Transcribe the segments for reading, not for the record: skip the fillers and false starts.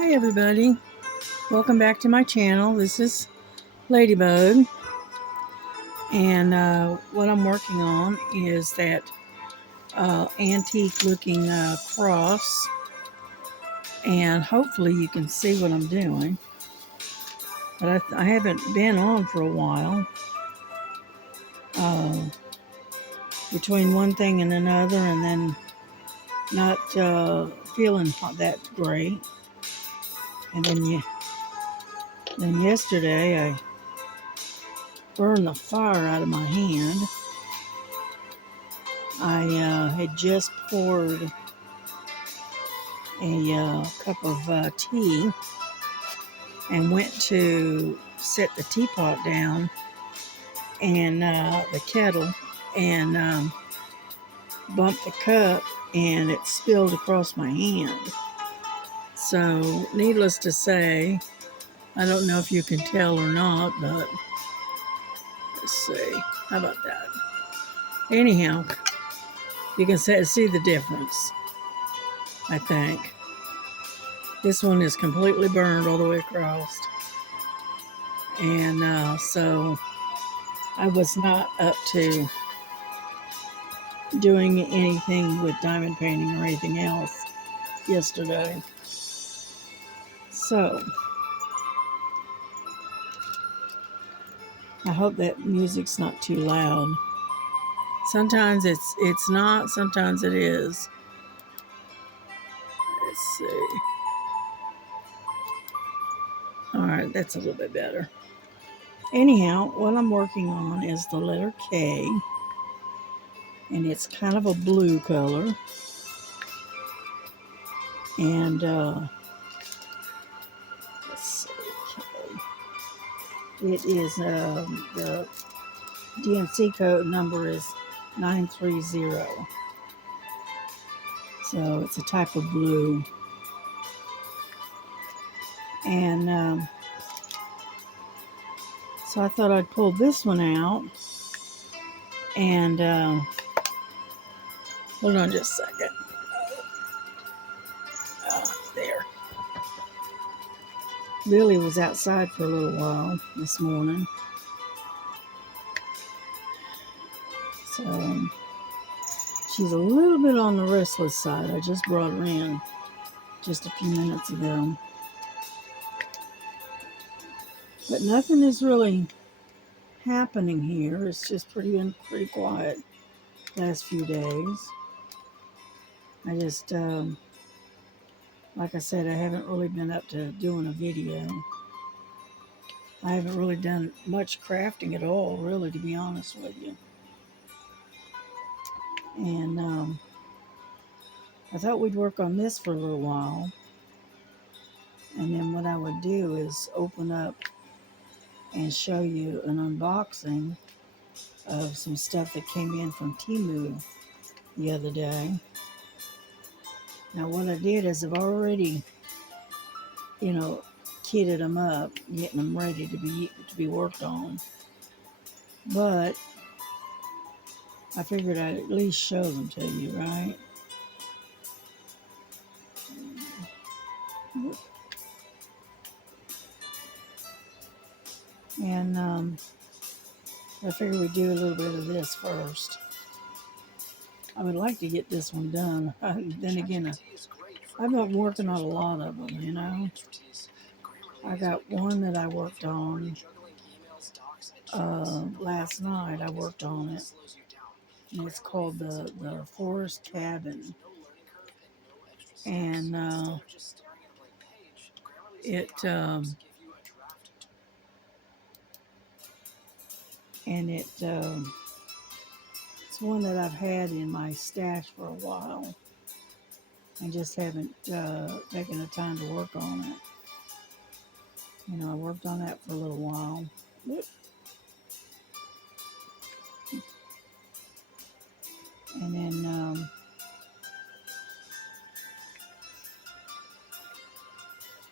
Hi everybody, welcome back to my channel. This is Ladybug, and what I'm working on is that antique looking cross, and hopefully you can see what I'm doing, but I haven't been on for a while, between one thing and another, and then not feeling that great, and then yesterday I burned the fire out of my hand. I had just poured a cup of tea and went to set the teapot down and the kettle and bumped the cup, and it spilled across my hand. So needless to say, I don't know if you can tell or not, but let's see, how about that? Anyhow, you can see the difference, I think. This one is completely burned all the way across, and so I was not up to doing anything with diamond painting or anything else yesterday. So I hope that music's not too loud. Sometimes it's not, sometimes it is. Let's see. All right, that's a little bit better. Anyhow, what I'm working on is the letter K, and it's kind of a blue color. And let's see, K. It is the DMC code number is 930. So it's a type of blue. And so I thought I'd pull this one out. And hold on just a second. There. Lily was outside for a little while this morning. So she's a little bit on the restless side. I just brought her in just a few minutes ago. But nothing is really happening here. It's just been pretty quiet last few days. I just, like I said, I haven't really been up to doing a video. I haven't really done much crafting at all, really, to be honest with you. And I thought we'd work on this for a little while. And then what I would do is open up and show you an unboxing of some stuff that came in from Temu the other day. Now what I did is I've already, kitted them up, getting them ready to be worked on. But I figured I'd at least show them to you, right? And I figured we'd do a little bit of this first. I would like to get this one done. Then again, I've been working on a lot of them, I got one that I worked on last night. I worked on it. And it's called the Forest Cabin. And it's one that I've had in my stash for a while. I just haven't taken the time to work on it. I worked on that for a little while.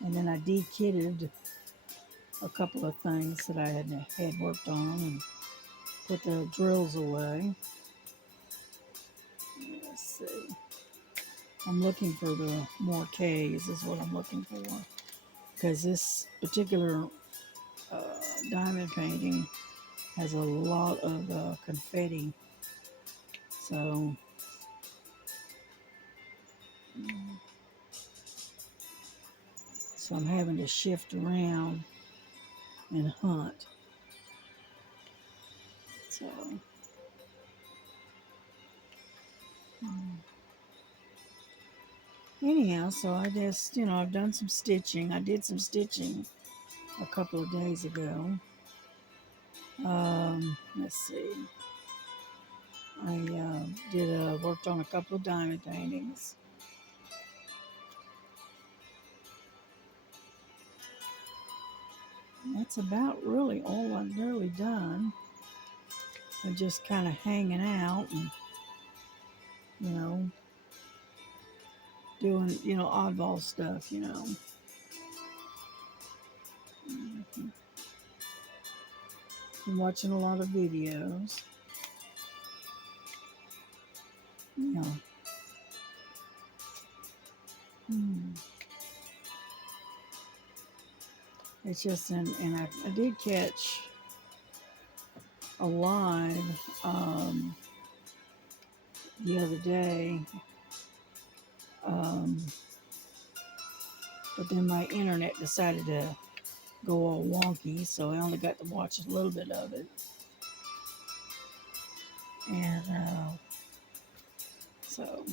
And then I de-kitted a couple of things that I had worked on and put the drills away. Let's see. I'm looking for the more K's is what I'm looking for. Because this particular diamond painting has a lot of confetti. So, so I'm having to shift around and hunt. So, anyhow, so I just, I've done some stitching. I did some stitching a couple of days ago. Let's see. I worked on a couple of diamond paintings. That's about really all I've really done. I'm just kind of hanging out and, doing, oddball stuff. Mhm. I'm watching a lot of videos. You know. Hmm. It's just, and I did catch a live the other day, um, but then my internet decided to go all wonky, so I only got to watch a little bit of it. And so,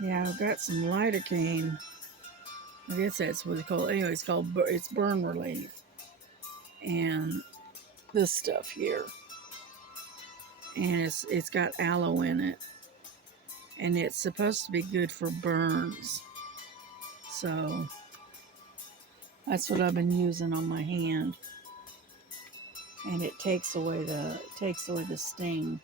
yeah, I've got some lidocaine. I guess that's what it's called. Anyway, it's burn relief. And this stuff here, and it's got aloe in it, and it's supposed to be good for burns. So that's what I've been using on my hand, and it takes away the sting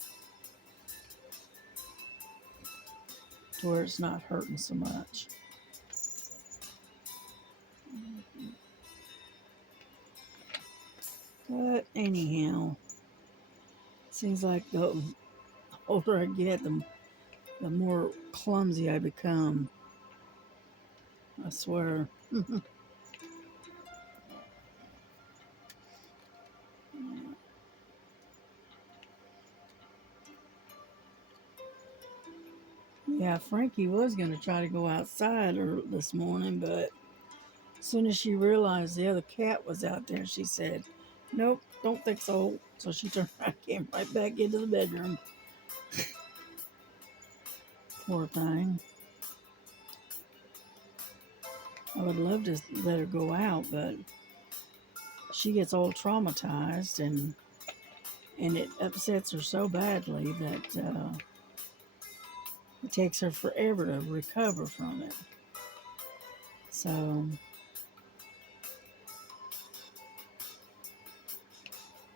to where it's not hurting so much. But anyhow, seems like the older I get, the more clumsy I become. I swear. Yeah, Frankie was going to try to go outside this morning, but as soon as she realized the other cat was out there, she said, "Nope, don't think so." So she turned around, came right back into the bedroom. Poor thing. I would love to let her go out, but she gets all traumatized, and it upsets her so badly that it takes her forever to recover from it. So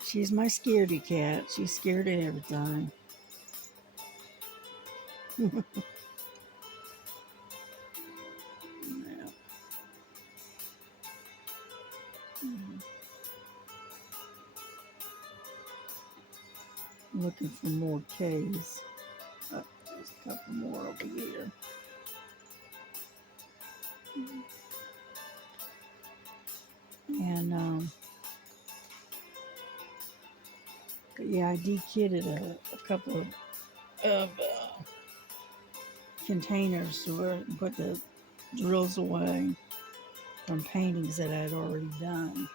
she's my scaredy cat. She's scared of everything. Yeah. Looking for more K's. Oh, there's a couple more over here. And yeah, I de-kitted a couple of containers to where put the drills away from paintings that I'd already done.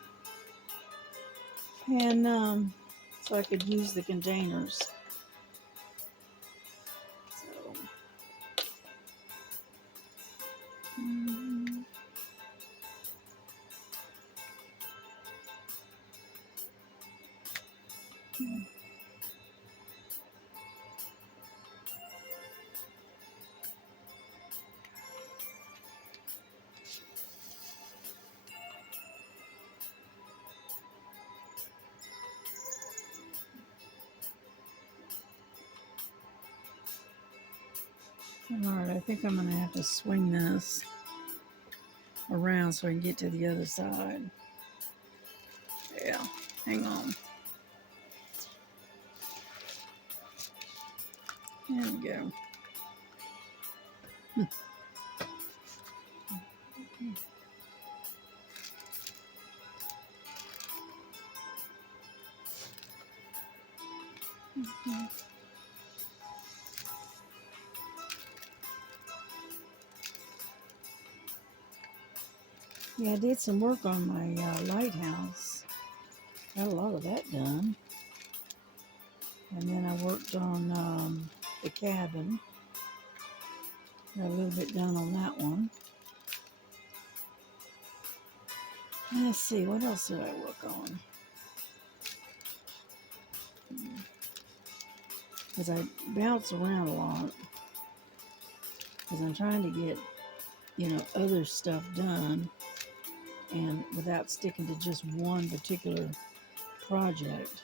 And so I could use the containers. So, mm, all right, I think I'm gonna have to swing this. around so I can get to the other side. Yeah, hang on. There we go. Yeah, I did some work on my lighthouse. Got a lot of that done. And then I worked on the cabin. Got a little bit done on that one. Let's see, what else did I work on? Because I bounce around a lot. Because I'm trying to get, other stuff done. And without sticking to just one particular project.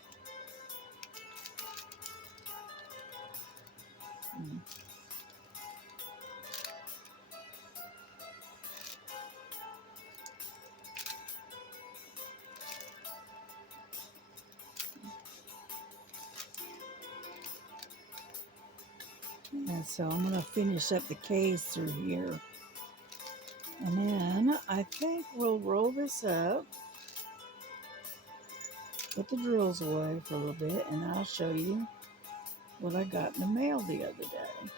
And so I'm going to finish up the case through here. And then I think we'll roll this up, put the drills away for a little bit, and I'll show you what I got in the mail the other day.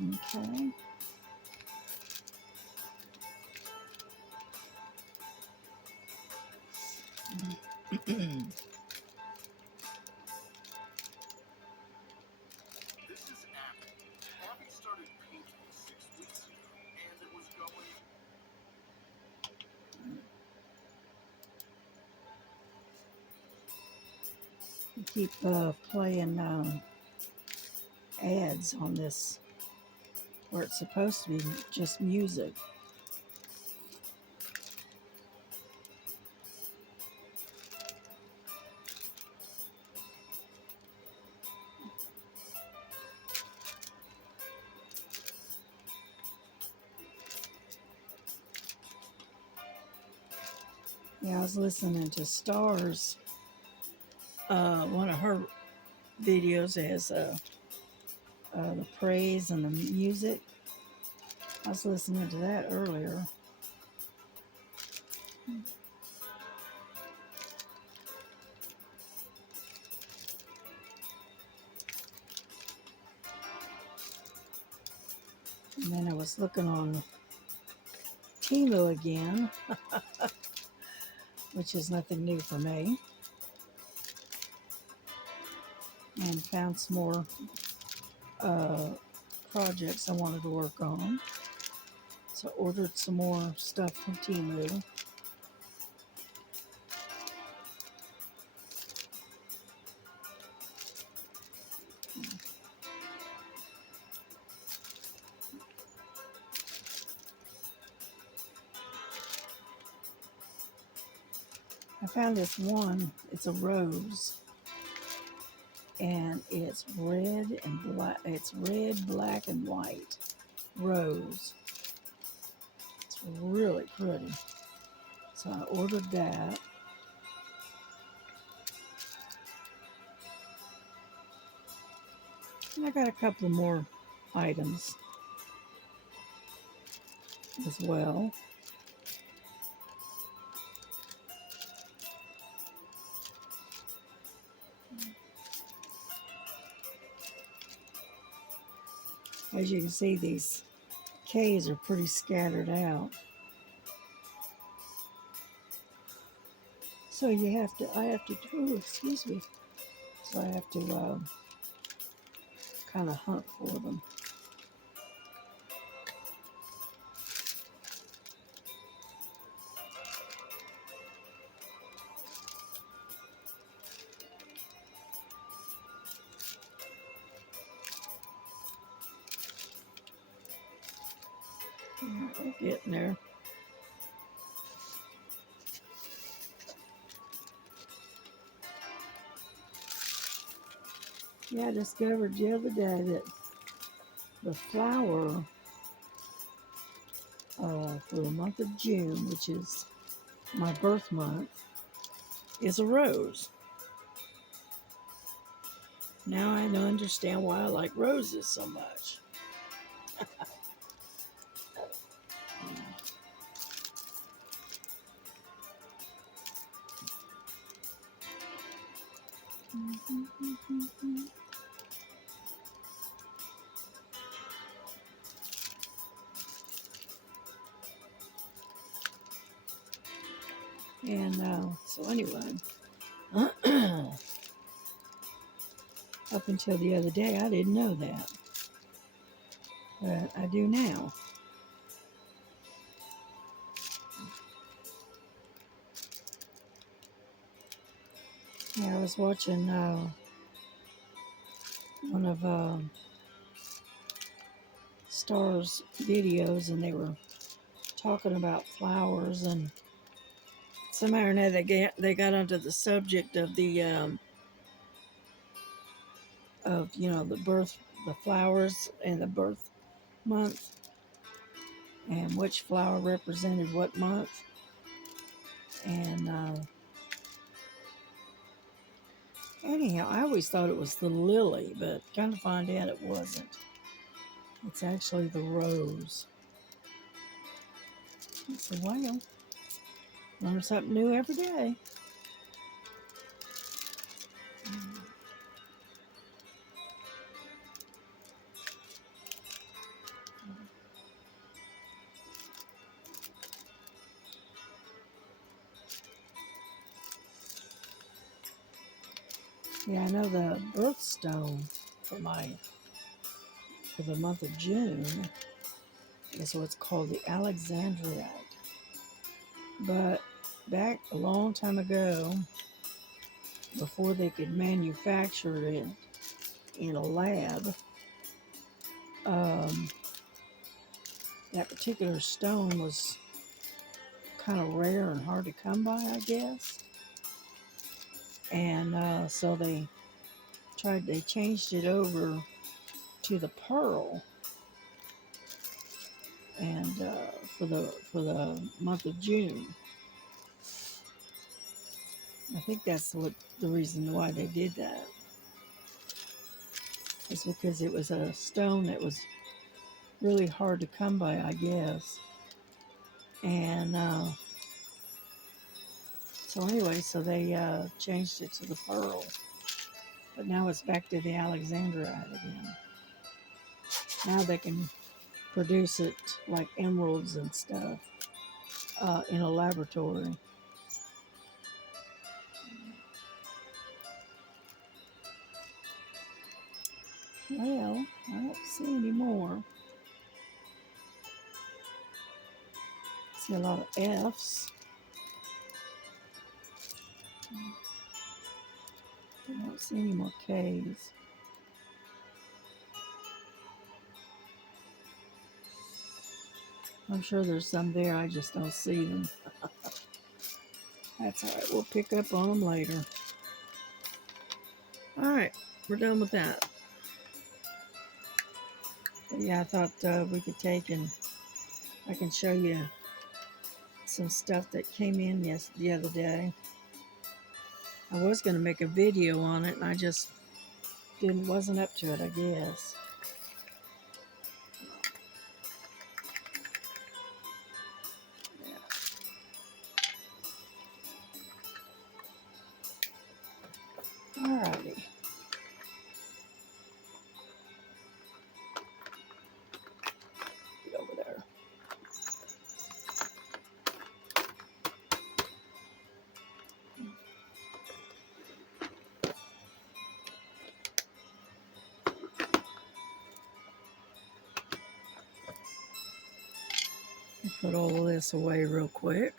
Okay. This is Abby. Abby started painting 6 weeks ago, and it was going. Keep playing ads on this where it's supposed to be just music. Yeah, I was listening to Stars. One of her videos has the praise and the music. I was listening to that earlier. And then I was looking on Temu again, which is nothing new for me. And found some more projects I wanted to work on. So I ordered some more stuff from Temu. I found this one, it's a rose. And it's red and black. It's red, black, and white rose. It's really pretty. So I ordered that. And I got a couple more items as well. As you can see, these K's are pretty scattered out. So I have to do, excuse me. So I have to kind of hunt for them. We're getting there. Yeah, I discovered the other day that the flower for the month of June, which is my birth month, is a rose. Now I understand why I like roses so much. And so anyway, up until the other day, I didn't know that, but I do now. Yeah, I was watching one of Star's videos, and they were talking about flowers, and somehow or another they got onto the subject of the the flowers and the birth month, and which flower represented what month. And anyhow, I always thought it was the lily, but kind of find out it wasn't. It's actually the rose. So, well, learn something new every day. Yeah, I know the birthstone for the month of June is what's called the Alexandrite. But back a long time ago, before they could manufacture it in a lab, that particular stone was kind of rare and hard to come by, I guess. And so they changed it over to the pearl, and for the month of June. I think that's the reason why they did that. It's because it was a stone that was really hard to come by, I guess. And so anyway, so they changed it to the pearl. But now it's back to the Alexandrite again. Now they can produce it like emeralds and stuff in a laboratory. Well, I don't see any more. I see a lot of F's. I don't see any more K's. I'm sure there's some there, I just don't see them. That's all right, we'll pick up on them later. All right, we're done with that. But yeah, I thought we could take and I can show you some stuff that came in the other day. I was going to make a video on it, and I just wasn't up to it, I guess. Yeah. Alrighty. Get over there. Put all of this away real quick.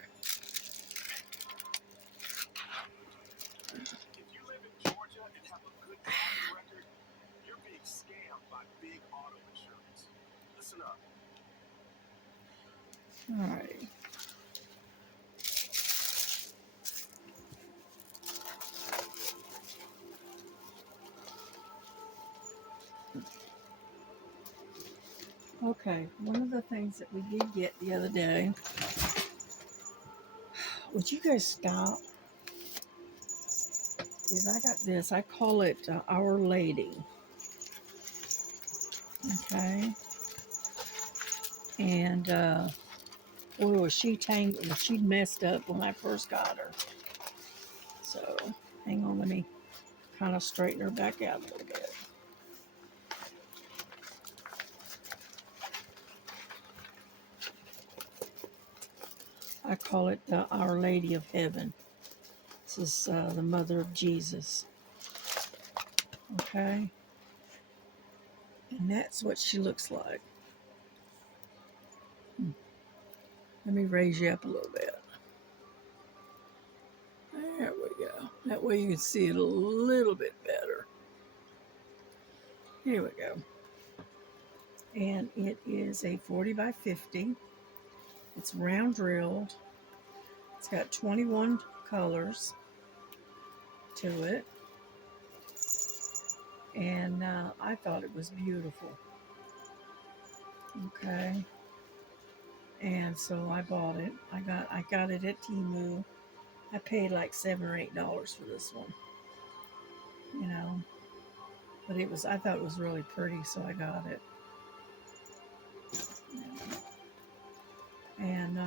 If you live in Georgia and have a good driving record, you're being scammed by Big Auto Insurance. Listen up. Alrighty. Okay, one of the things that we did get the other day, would you guys stop? Is I got this, I call it Our Lady. Okay. And boy, was she tangled, she messed up when I first got her. So hang on, let me kind of straighten her back out a little bit. I call it Our Lady of Heaven. This is the mother of Jesus. Okay. And that's what she looks like. Let me raise you up a little bit. There we go. That way you can see it a little bit better. Here we go. And it is a 40 by 50. It's round drilled. It's got 21 colors to it. And I thought it was beautiful. Okay. And so I bought it. I got it at Temu. I paid like $7 or $8 for this one. You know. But I thought it was really pretty, so I got it. And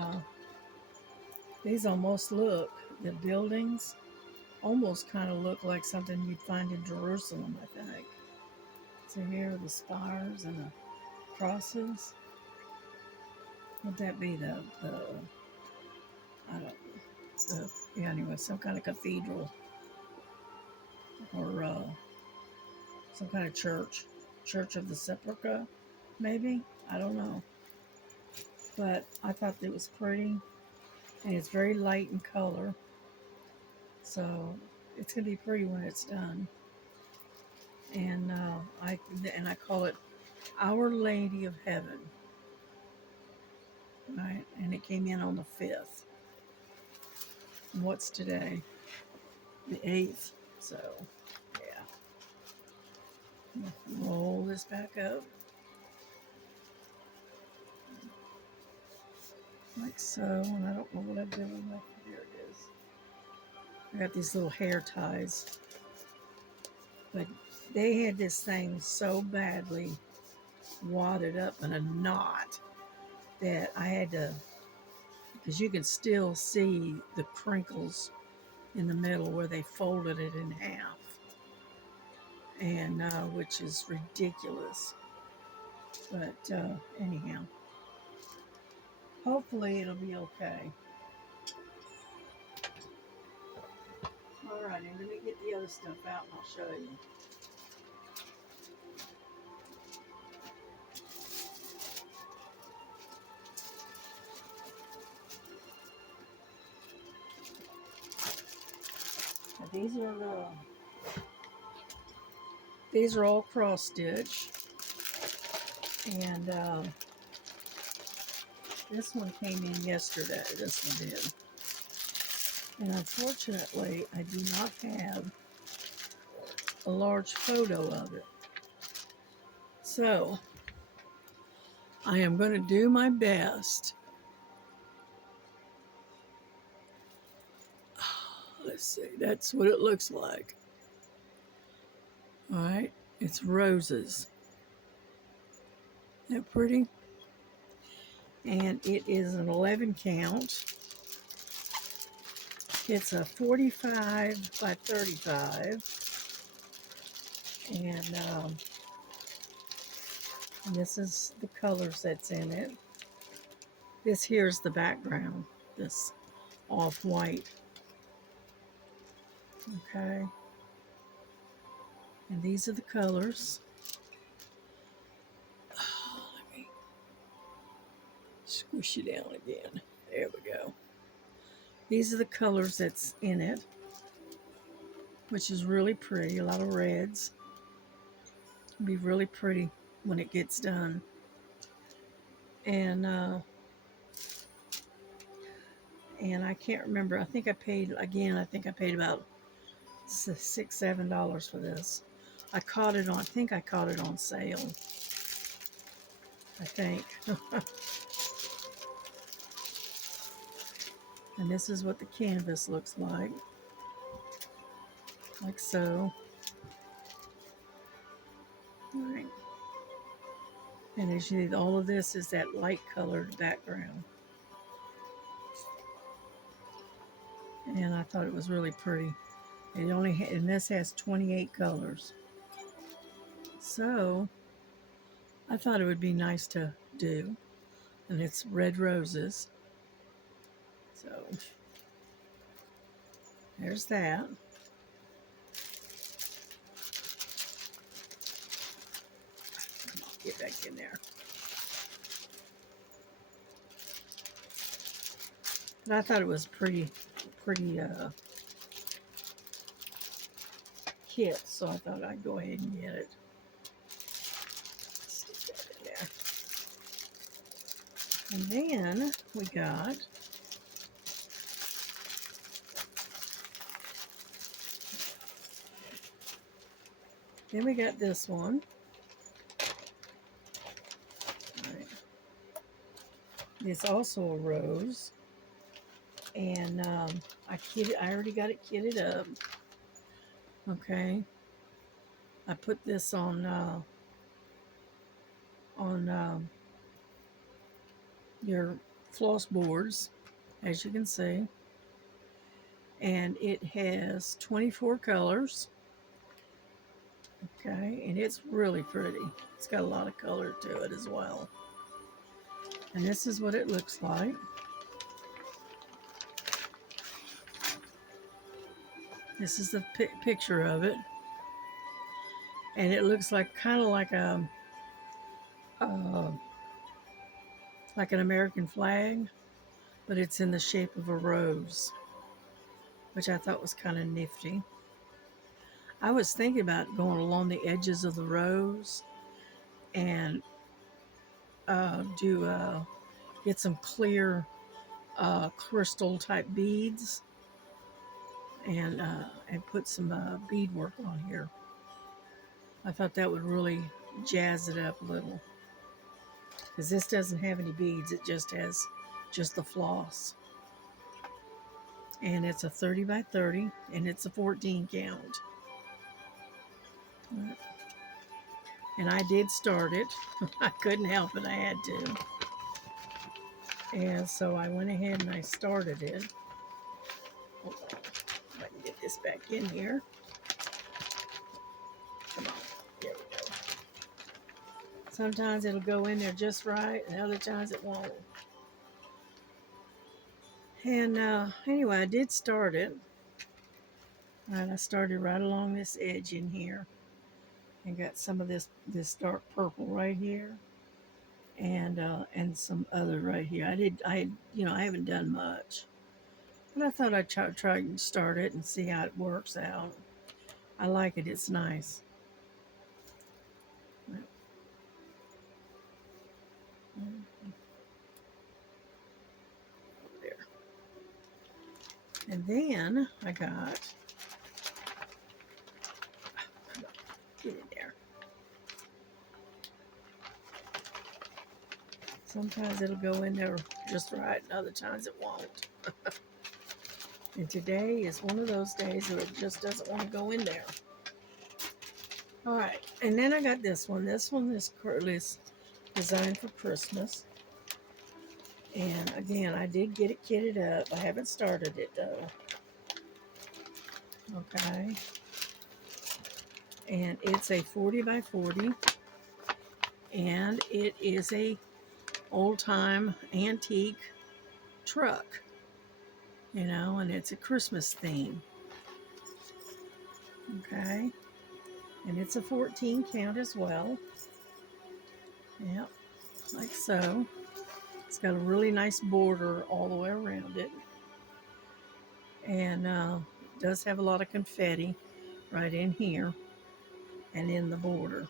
these almost look, the buildings almost kind of look like something you'd find in Jerusalem, I think. So here are the spires and the crosses. Would that be I don't know, yeah, anyway, some kind of cathedral or some kind of Church of the Sepulchre, maybe? I don't know. But I thought it was pretty, and it's very light in color. So it's going to be pretty when it's done. And I call it Our Lady of Heaven. Right? And it came in on the 5th. And what's today? The 8th. So, yeah. Roll this back up. Like so. And I don't know what I'm doing. There it is. I got these little hair ties. But they had this thing so badly wadded up in a knot that I had to, because you can still see the crinkles in the middle where they folded it in half, and which is ridiculous. But anyhow, hopefully it'll be okay. All right, and let me get the other stuff out and I'll show you. Now, these are all cross stitch, and this one came in yesterday. This one did. And unfortunately, I do not have a large photo of it. So, I am going to do my best. Let's see, that's what it looks like. All right, it's roses. Isn't that pretty? And it is an 11 count. It's a 45 by 35. And this is the colors that's in it. This here's the background, this off-white. Okay. And these are the colors. Oh, let me squish it down again. There we go. These are the colors that's in it, which is really pretty. A lot of reds. It'll be really pretty when it gets done. And I can't remember. I think I paid about $6, $7 for this. I think I caught it on sale. I think. And this is what the canvas looks like so. All right. And as you see, all of this is that light colored background. And I thought it was really pretty. It only and this has 28 colors. So I thought it would be nice to do. And it's red roses. So there's that. Get back in there. But I thought it was pretty kit, so I thought I'd go ahead and get it. Stick that in there. And then we got this one. All right. It's also a rose, and I already got it kitted up. Okay, I put this on your floss boards, as you can see, and it has 24 colors. Okay, and it's really pretty. It's got a lot of color to it as well. And this is what it looks like. This is the picture of it. And it looks like kind of like like an American flag, but it's in the shape of a rose, which I thought was kind of nifty. I was thinking about going along the edges of the rose and get some clear crystal type beads and put some beadwork on here. I thought that would really jazz it up a little, because this doesn't have any beads. It just has the floss. And it's a 30 by 30, and it's a 14 count. And I did start it. I couldn't help it. I had to. And so I went ahead and I started it. Hold on. If I can get this back in here. Come on. There we go. Sometimes it'll go in there just right, and other times it won't. And anyway, I did start it. And I started right along this edge in here. And got some of this dark purple right here. And some other right here. I haven't done much. But I thought I'd try and start it and see how it works out. I like it. It's nice. There. And then I got, get in there. Sometimes it'll go in there just right, and other times it won't. And today is one of those days where it just doesn't want to go in there. All right, and then I got this one. This one is designed for Christmas. And again, I did get it kitted up. I haven't started it though. Okay. And it's a 40 by 40. And it is a old-time antique truck. You know, and it's a Christmas theme. Okay. And it's a 14 count as well. Yep. Like so. It's got a really nice border all the way around it. And it does have a lot of confetti right in here and in the border.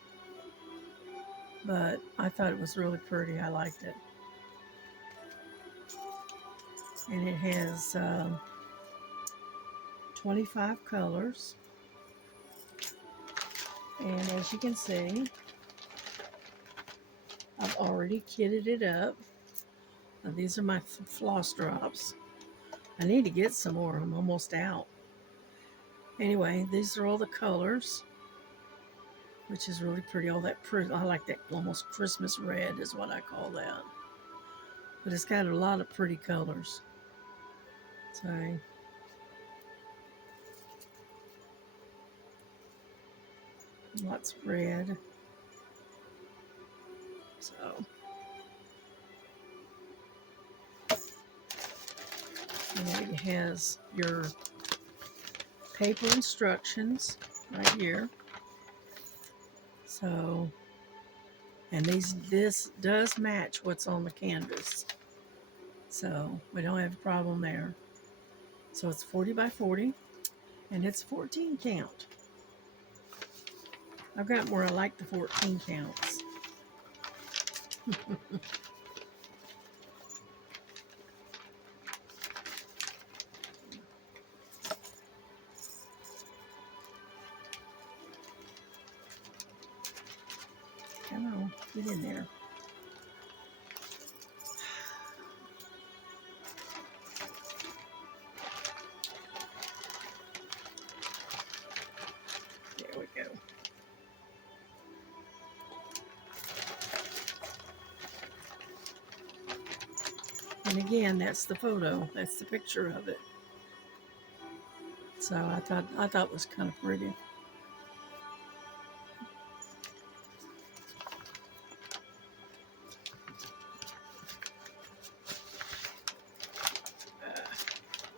But I thought it was really pretty. I liked it. And it has 25 colors. And as you can see, I've already kitted it up. Now, these are my floss drops. I need to get some more. I'm almost out. Anyway, these are all the colors, which is really pretty. All that pretty. I like that almost Christmas red is what I call that. But it's got a lot of pretty colors. So lots of red. So and it has your paper instructions right here. So, and this does match what's on the canvas. So we don't have a problem there. So it's 40 by 40 and it's 14 count. I've got where I like the 14 counts. Come on, get in there. There we go. And again, that's the photo. That's the picture of it. So I thought it was kind of pretty.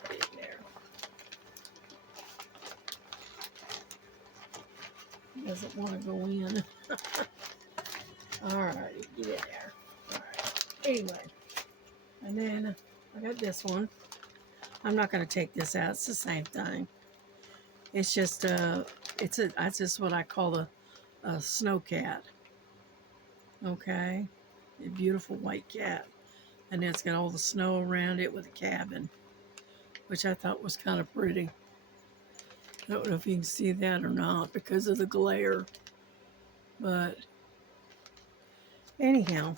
Get in there. Doesn't want to go in. Alrighty, get in there. Alright. Anyway, and then I got this one. I'm not going to take this out. It's the same thing. It's just that's just what I call a snow cat. Okay, a beautiful white cat, and it's got all the snow around it with a cabin, which I thought was kind of pretty. I don't know if you can see that or not because of the glare, but anyhow,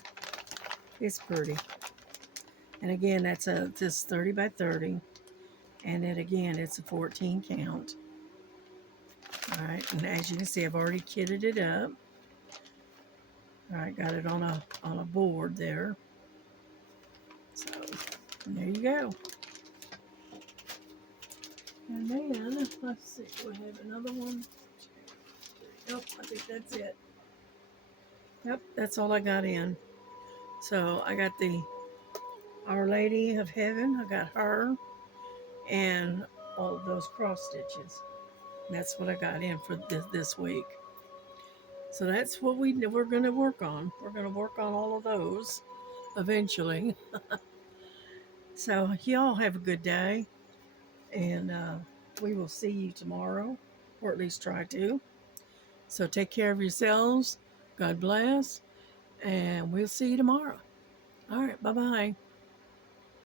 it's pretty. And again, that's this 30 by 30, and it again it's a 14 count. All right, and as you can see, I've already kitted it up. All right, got it on a board there. So there you go. And then let's see, we have another one. Nope, I think that's it. Yep, that's all I got in. So I got the Our Lady of Heaven. I got her and all of those cross stitches. And that's what I got in for this week. So that's what we're going to work on. We're going to work on all of those eventually. So y'all have a good day, and we will see you tomorrow, or at least try to. So take care of yourselves. God bless, and we'll see you tomorrow. All right, bye-bye.